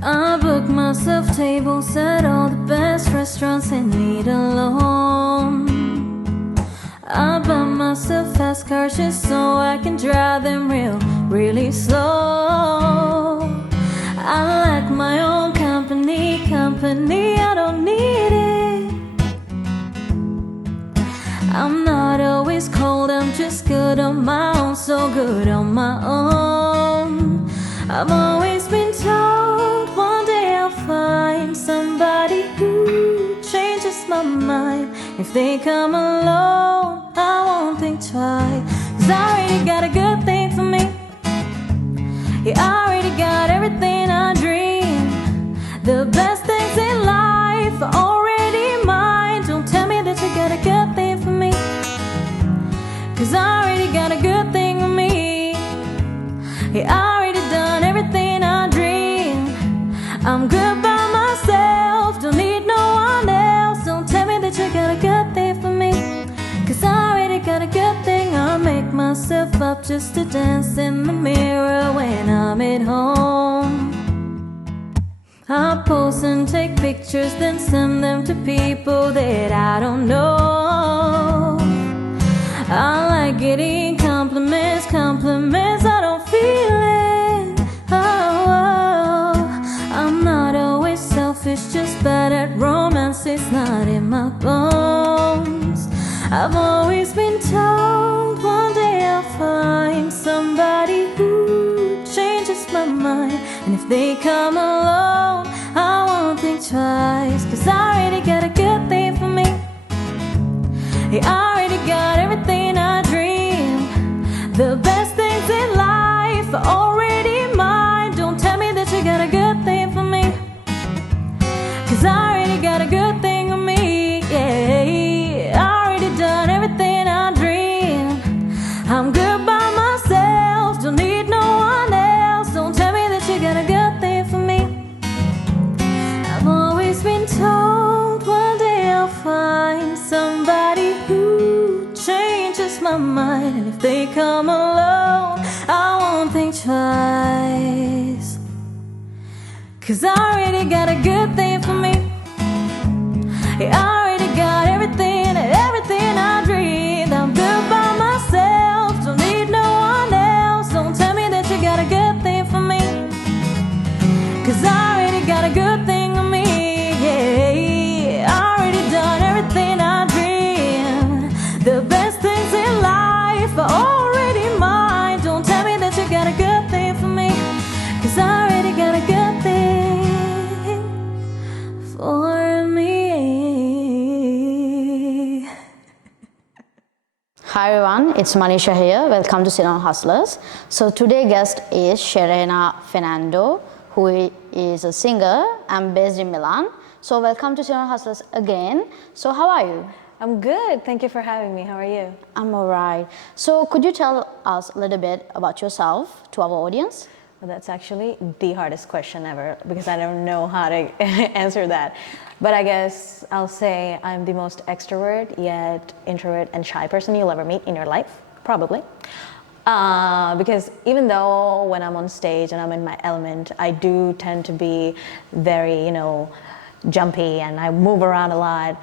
I booked myself tables at all the best restaurants and eat alone. I buy myself fast cars just so I can drive them really slow. I like my own company, I don't need it. I'm not always cold, I'm just good on my own, so good on my own. I've always been told one day I'll find somebody who changes my mind. If they come along, I won't think twice, 'cause I already got a good thing for me. Yeah, I already got everything I dream. The best things in life are already mine. Don't tell me that you got a good thing for me, 'cause I already got a good thing with me. Yeah, I already done everything I dream. I'm good by myself, don't need no one else. Don't tell me that you got a good thing for me, 'cause I already got a good thing. I'll make myself up just to dance in the mirror when I'm at home. I pose and take pictures, then send them to people that I don't know. I like getting compliments, I don't feel it. Oh, I'm not always selfish, just bad at romance, it's not in my bones. I've always been told one day I'll find somebody who changes my mind. And if they come along, I won't think twice, 'cause I already got a good thing for me. Yeah, I already got everything I dream. The best things in life are already mine. Don't tell me that you got a good thing for me, 'cause I already got a good thing with me. Yeah, I already done everything I dream. I'm good by myself, don't need no one else. Don't tell me that you got a good thing for me. I've always been told one day I'll find somebody who changes my mind. And if they come along, I won't think twice, 'cause I already got a good thing for me. Yeah, I already got everything I dreamed. I'm good by myself, don't need no one else. Don't tell me that you got a good thing for me, 'cause I already got a good thing with me. Yeah, I already done everything I dreamed. The best things in life are already mine. Don't tell me that you got a good thing for me, 'cause I already got a good thing for me. Hi everyone, it's Manisha here. Welcome to Ceylon Hustlers. So today's guest is Sherena Fernando, who is a singer and based in Milan. So welcome to Ceylon Hustlers again. So how are you? I'm good. Thank you for having me. How are you? I'm alright. So could you tell us a little bit about yourself to our audience? Well, that's actually the hardest question ever because I don't know how to answer that. But I guess I'll say I'm the most extrovert yet introvert and shy person you'll ever meet in your life, probably. Because even though when I'm on stage and I'm in my element, I do tend to be very, jumpy and I move around a lot,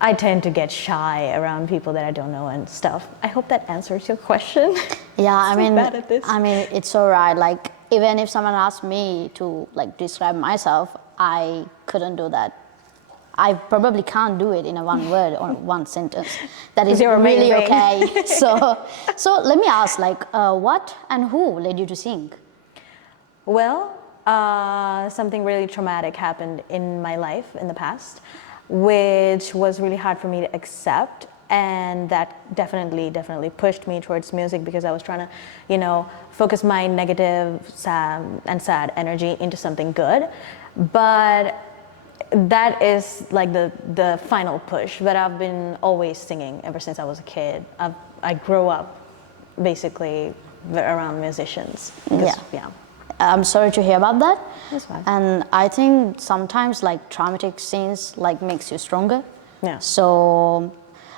I tend to get shy around people that I don't know and stuff. I hope that answers your question. Yeah, bad at this. I mean, it's alright. Like, even if someone asked me to describe myself, I couldn't do that. I probably can't do it in a one word or one sentence. That is really okay. So let me ask, what and who led you to sing? Well, something really traumatic happened in my life in the past, which was really hard for me to accept. And that definitely pushed me towards music because I was trying to, focus my negative and sad energy into something good. But that is like the final push. But I've been always singing ever since I was a kid. I grew up basically around musicians. Yeah. I'm sorry to hear about that. That's fine. And I think sometimes traumatic scenes makes you stronger. Yeah. So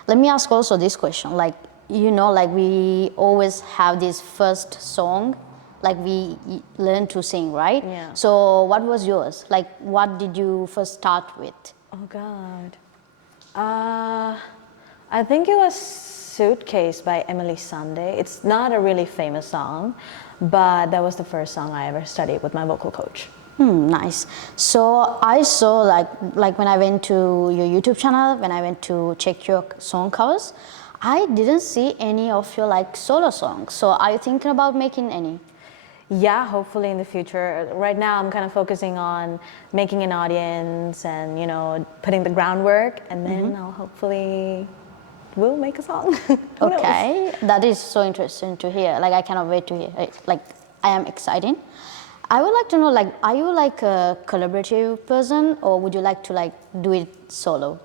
let me ask also this question. We always have this first song like we learn to sing, right? Yeah. So what was yours? Like, what did you first start with? Oh God. I think it was Suitcase by Emily Sandé. It's not a really famous song, but that was the first song I ever studied with my vocal coach. Nice. So I saw like when I went to your YouTube channel, when I went to check your song covers, I didn't see any of your like solo songs. So are you thinking about making any? Yeah, hopefully in the future. Right now I'm kind of focusing on making an audience and, you know, putting the groundwork, and then I'll hopefully will make a song. Who knows? Okay, that is so interesting to hear. Like I cannot wait to hear. Like I am excited. I would like to know, like, are you like a collaborative person, or would you like to like do it solo?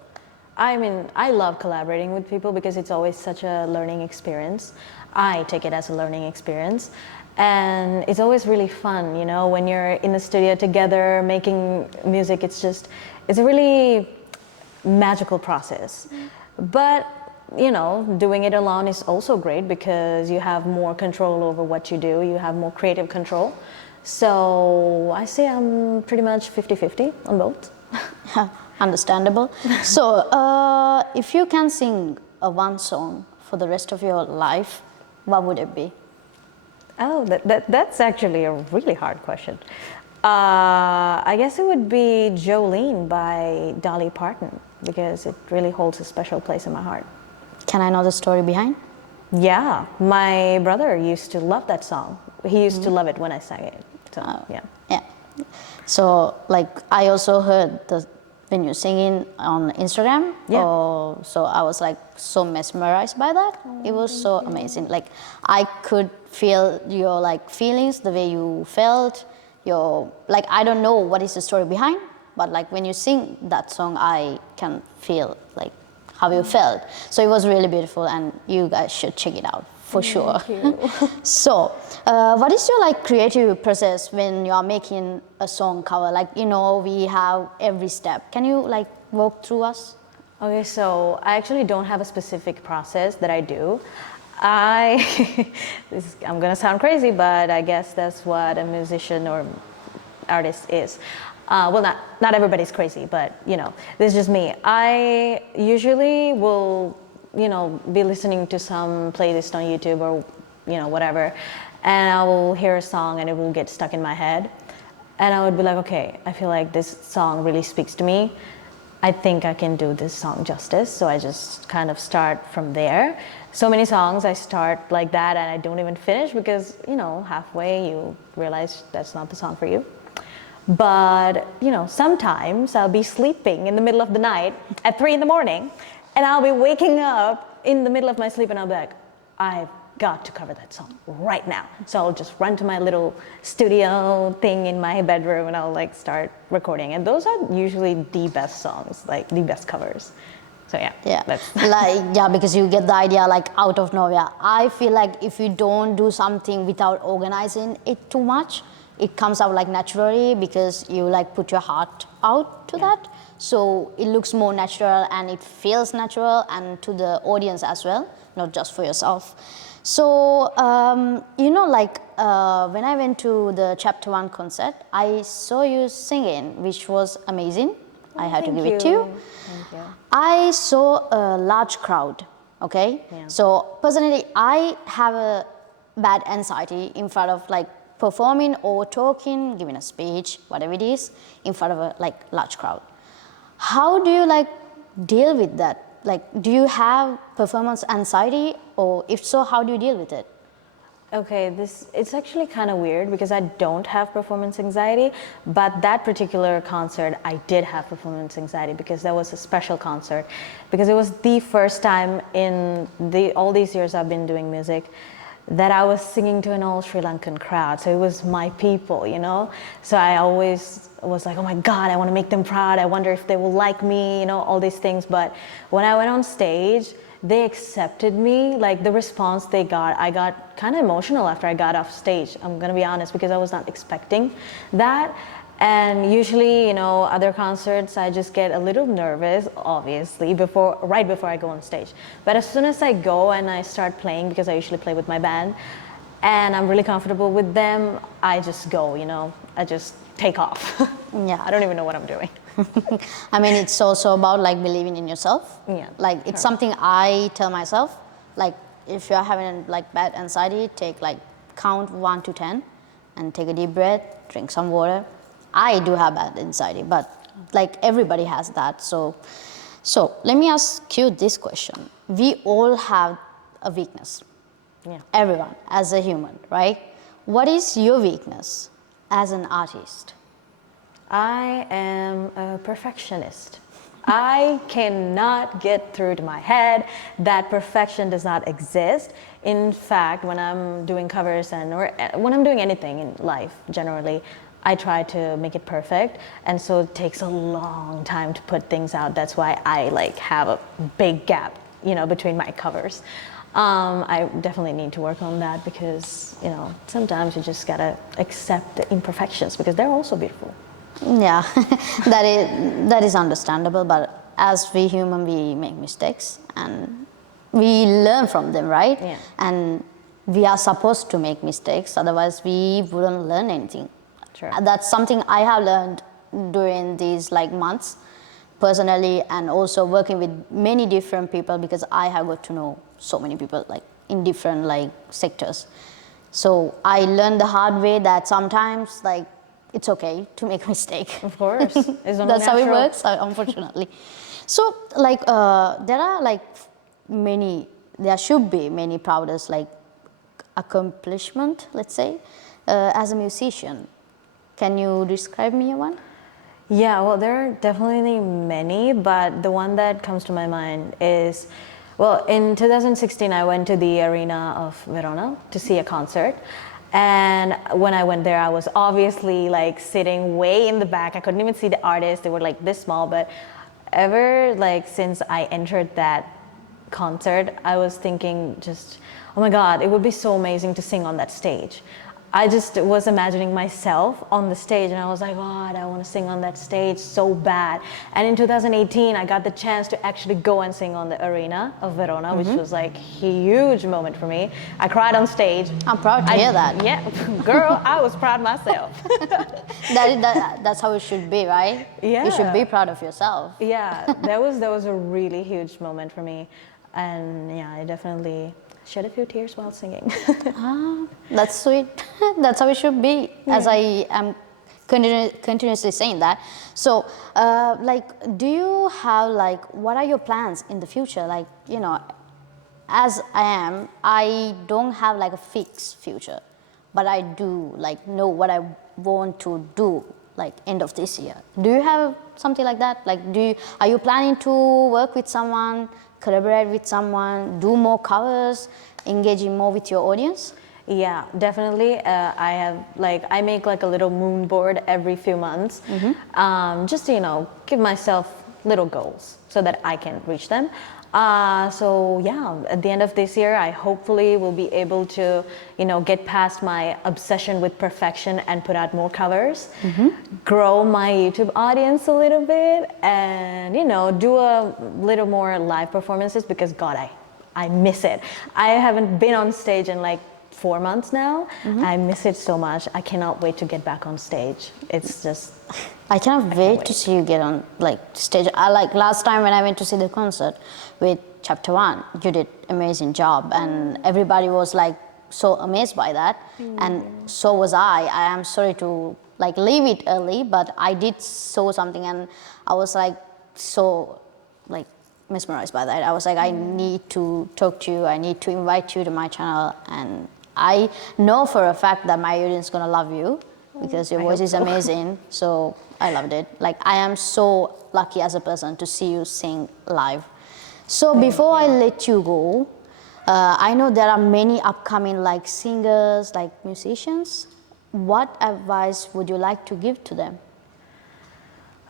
I mean, I love collaborating with people because it's always such a learning experience. I take it as a learning experience. And it's always really fun, you know, when you're in the studio together making music. It's a really magical process. But, you know, doing it alone is also great because you have more control over what you do. You have more creative control. So I say I'm pretty much 50-50 on both. Understandable. So, if you can sing one song for the rest of your life, what would it be? Oh, that's actually a really hard question. I guess it would be Jolene by Dolly Parton because it really holds a special place in my heart. Can I know the story behind? Yeah, my brother used to love that song. He used to love it when I sang it. So, yeah. Yeah. So, like, I also heard when you're singing on Instagram. Yeah. So I was like so mesmerized by that. It was so amazing. Like, I could feel your like feelings, the way you felt. Your like, I don't know what is the story behind, but like when you sing that song, I can feel like how you felt. So it was really beautiful, and you guys should check it out for sure. So, what is your like creative process when you are making a song cover? Like, you know, we have every step. Can you like walk through us? Okay, so I actually don't have a specific process that I do. I'm gonna sound crazy, but I guess that's what a musician or artist is. Well, not everybody's crazy, but you know, this is just me. I usually will, you know, be listening to some playlist on YouTube or, you know, whatever, and I will hear a song and it will get stuck in my head, and I would be like, okay, I feel like this song really speaks to me. I think I can do this song justice, so I just kind of start from there. So many songs I start like that and I don't even finish because, you know, halfway you realize that's not the song for you. But, you know, sometimes I'll be sleeping in the middle of the night at 3 a.m. and I'll be waking up in the middle of my sleep and I'll be like, I've got to cover that song right now. So I'll just run to my little studio thing in my bedroom and I'll like start recording. And those are usually the best songs, like the best covers. So yeah. That's Like, yeah, because you get the idea like out of nowhere. I feel like if you don't do something without organizing it too much, it comes out like naturally because you like put your heart out to that. So it looks more natural and it feels natural, and to the audience as well, not just for yourself. So, you know, like when I went to the Chapter 1 concert, I saw you singing, which was amazing. I had to give it to you. Thank you. I saw a large crowd, okay? Yeah. So personally, I have a bad anxiety in front of like performing or talking, giving a speech, whatever it is, in front of a like large crowd. How do you like deal with that? Like, do you have performance anxiety, or if so, how do you deal with it? Okay, it's actually kind of weird because I don't have performance anxiety, but that particular concert I did have performance anxiety because that was a special concert, because it was the first time in all these years I've been doing music that I was singing to an all Sri Lankan crowd. So it was my people, you know? So I always was like, oh my God, I want to make them proud. I wonder if they will like me, you know, all these things. But when I went on stage, they accepted me. Like the response they got, I got kind of emotional after I got off stage. I'm gonna be honest, because I was not expecting that. And usually, you know, other concerts, I just get a little nervous, obviously, right before I go on stage. But as soon as I go and I start playing, because I usually play with my band, and I'm really comfortable with them, I just go, you know, I just take off. Yeah. I don't even know what I'm doing. I mean, it's also about like believing in yourself. Yeah, Like it's something I tell myself. Like if you're having like bad anxiety, take like count 1 to 10, and take a deep breath, drink some water. I do have bad anxiety, but like everybody has that. So let me ask you this question. We all have a weakness. Yeah. Everyone, as a human, right? What is your weakness as an artist? I am a perfectionist. I cannot get through to my head that perfection does not exist. In fact, when I'm doing covers or when I'm doing anything in life generally, I try to make it perfect, and so it takes a long time to put things out. That's why I like have a big gap, you know, between my covers. I definitely need to work on that because, you know, sometimes you just gotta accept the imperfections because they're also beautiful. Yeah, that is understandable. But as we human, we make mistakes and we learn from them, right? Yeah. And we are supposed to make mistakes, otherwise we wouldn't learn anything. Sure. That's something I have learned during these like months, personally, and also working with many different people because I have got to know so many people like in different like sectors. So I learned the hard way that sometimes like it's okay to make a mistake. Of course. It's only That's how it natural. works, unfortunately. So like there are like there should be many proudest like accomplishment, let's say, as a musician. Can you describe me one? Yeah, well, there are definitely many, but the one that comes to my mind is, well, in 2016, I went to the Arena of Verona to see a concert. And when I went there, I was obviously like sitting way in the back. I couldn't even see the artists. They were like this small, but ever like since I entered that concert, I was thinking just, oh my God, it would be so amazing to sing on that stage. I just was imagining myself on the stage and I was like, God, I want to sing on that stage so bad. And in 2018, I got the chance to actually go and sing on the Arena of Verona, which was like a huge moment for me. I cried on stage. I'm proud to hear that. Yeah, girl, I was proud myself. That's how it should be, right? Yeah. You should be proud of yourself. Yeah, that was a really huge moment for me. And yeah, I definitely shed a few tears while singing. That's sweet. That's how it should be, as I am continuously saying that. So, like, do you have, like, what are your plans in the future? Like, you know, as I don't have, like, a fixed future, but I do, like, know what I want to do, like, end of this year. Do you have something like that? Like, are you planning to work with someone, collaborate with someone, do more covers, engaging more with your audience? Yeah, definitely. I make like a little moon board every few months, just to, you know, give myself little goals so that I can reach them. So yeah, at the end of this year, I hopefully will be able to, you know, get past my obsession with perfection and put out more covers, grow my YouTube audience a little bit, and, you know, do a little more live performances because God, I miss it. I haven't been on stage in like 4 months now. I miss it so much. I cannot wait to get back on stage. It's just, I cannot wait to see you get on like stage. Like last time when I went to see the concert with Chapter One, you did amazing job, and everybody was like so amazed by that, and so was I. I am sorry to like leave it early, but I did saw something, and I was like so like mesmerized by that. I was like, I need to talk to you. I need to invite you to my channel, and I know for a fact that my audience is gonna love you because your voice is amazing. So I loved it. Like I am so lucky as a person to see you sing live. So before I let you go, I know there are many upcoming like singers, like musicians. What advice would you like to give to them?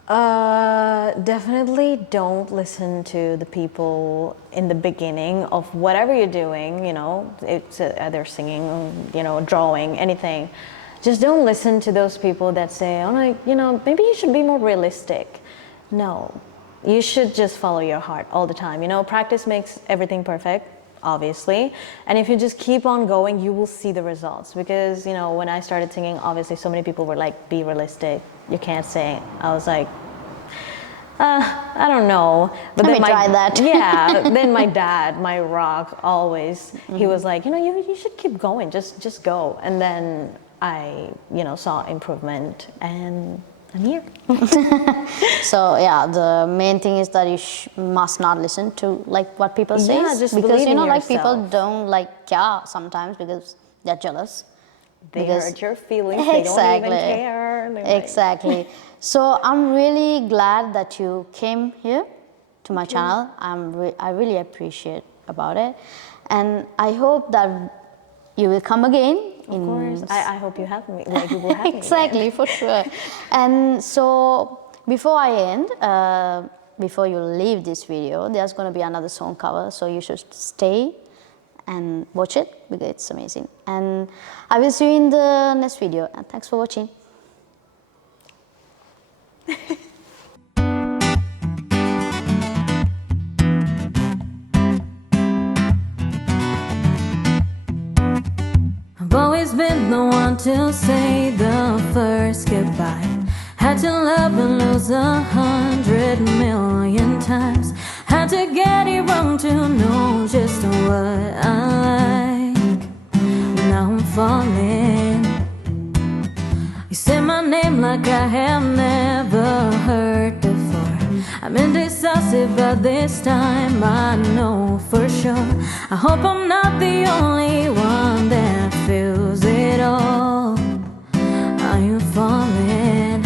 Definitely don't listen to the people in the beginning of whatever you're doing, you know, it's either singing, you know, drawing, anything. Just don't listen to those people that say, oh, no, you know, maybe you should be more realistic. No, you should just follow your heart all the time. You know, practice makes everything perfect. obviously. And if you just keep on going, you will see the results. Because, you know, when I started singing, obviously so many people were like, be realistic, you can't sing. I was like, I don't know. But Let me try that. Yeah. Then my dad, my rock, always, he was like, you know, you should keep going. Just go. And then I, you know, saw improvement, and I'm here. So yeah, the main thing is that you must not listen to like what people say, just because believe you in know, like people yourself. don't like care sometimes because they're jealous. They Because- hurt your feelings. They don't even care. They're like- Exactly. So I'm really glad that you came here to my channel. I really appreciate about it, and I hope that you will come again. Of course. I hope you have me. Like, you will have me. Exactly, for sure. And so before I end, before you leave this video, there's going to be another song cover, so you should stay and watch it because it's amazing. And I will see you in the next video, and thanks for watching. I've always been the one to say the first goodbye. Had to love and lose 100 million times. Had to get it wrong to know just what I like. Now I'm falling. You say my name like I have never heard before. I'm indecisive, but this time I know for sure. I hope I'm not the only one that feels it all. Are you falling?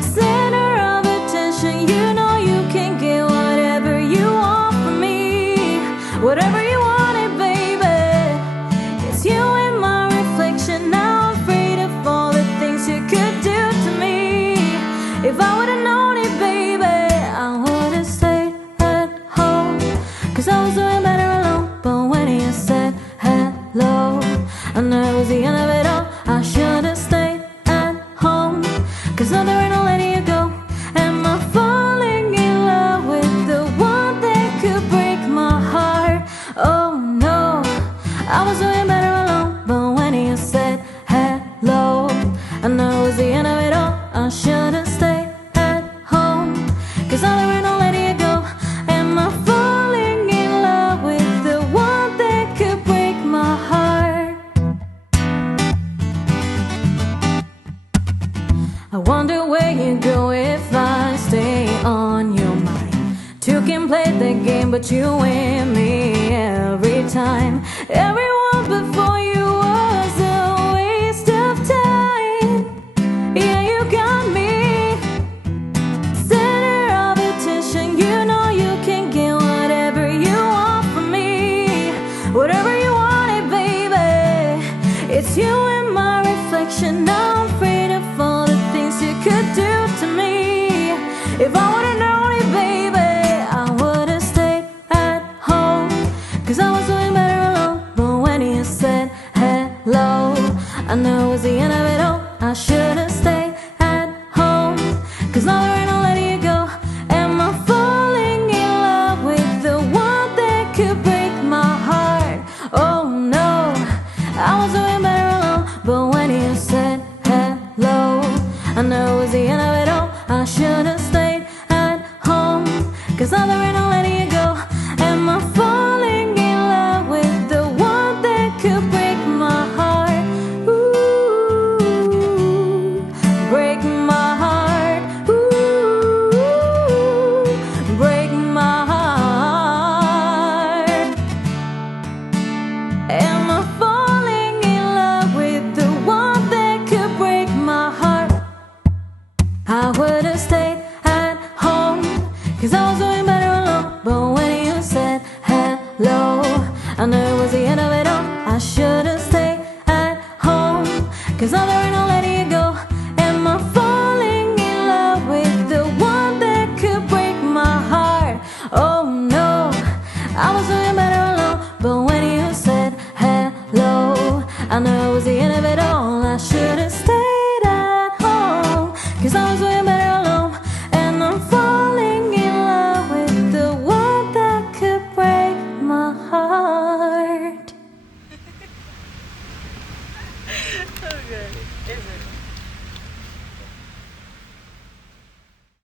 Center of attention, you know you can get whatever you want from me. Whatever you wanted, baby. It's you in my reflection. Now I'm afraid of all the things you could do to me. If I would've known it, baby, I would've stayed at home. Cause I was doing better alone. But when you said hello, I knew it was the end of it all. I should've stayed at home. Cause now there ain't no letting you go. Am I falling in love with the one that could break my heart? Oh no, I was doing better alone. But when you said hello, I knew it was the end of it all. I should've stayed at home. Cause now there ain't no letting you go. Am I falling in love with the one that could break my heart? I wonder where you go if I stay on your mind. Two can play the game, but you win me every time. Everyone before you was a waste of time. Yeah, you got me. Center of attention, you know you can get whatever you want from me. Whatever you wanted, baby. It's you in my reflection. Now I'm afraid of all the things you could do to me. If I would've known it, baby, I would've stayed at home. Cause I was doing better alone. But when you said hello, I knew it was the end of it all. I should've stayed at home. Cause now there ain't no letting you go. Am I falling in love with the one that could break my heart? Oh no, I was doing better alone. But when you said hello, I knew it was the end of it all. I should've stayed at home. Cause now there ain't no letting you go. Am I falling in love with the one that could break my heart? Ooh, break my heart. Ooh, break my heart. Am I falling in love with the one that could break my heart? I would've stayed at home. Cause I was doing better alone. But when you said hello, I knew it was the end of it all. I should've stayed at home. Cause now there ain't no letting you go. Am I falling in love with the one that could break my heart? Oh no, I was doing better alone. But when you said hello, I knew it was the end of it all. I should've stayed at home. Cause I was doing better alone. And I'm falling in love with the one that could break my heart. So good. Is it?